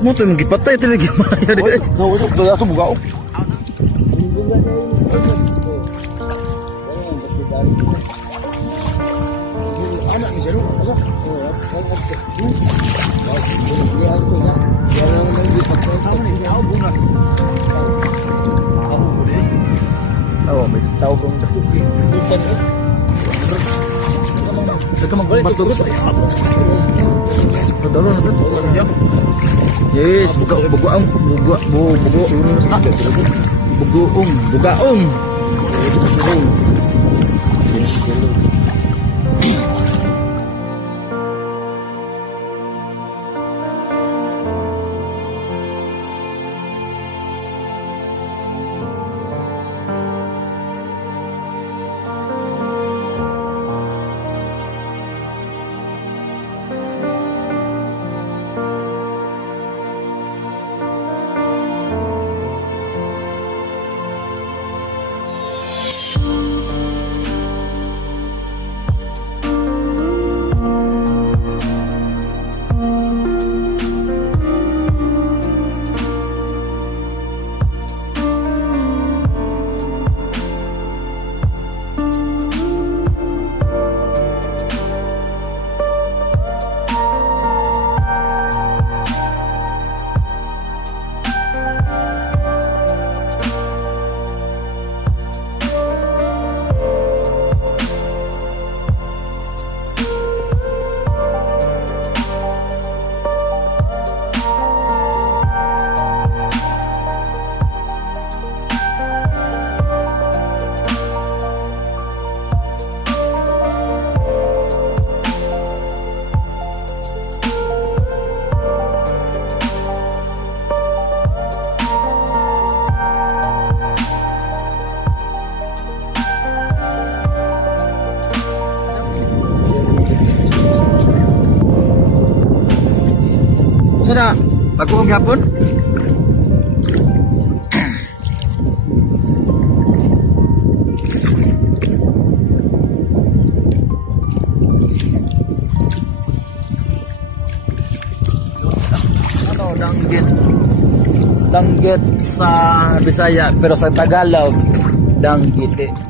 To yung gipatay talaga maya di. Kau itu belah tu buka. Anak ni siapa? Masa? Oh, may tao kong Ito mang bato sa Padalo na sa to. Yes, buga bugaong buga bu bugo. Bugoong, bugaong. Sana ang hapon? ano, danggit. Danggit sa Bisaya pero sa Tagalog danggiti.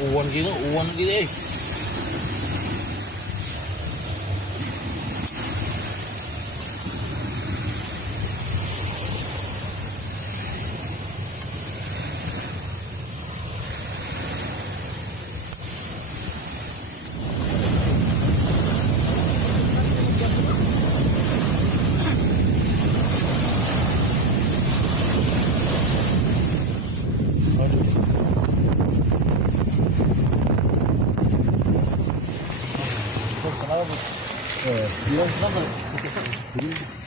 乌安鸡，乌安鸡。Eh. Eh, Bilang sana.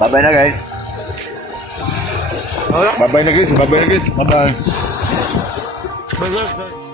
Bye-bye na guys. Bye-bye na guys. Bye-bye na guys. Bye-bye. Bye-bye.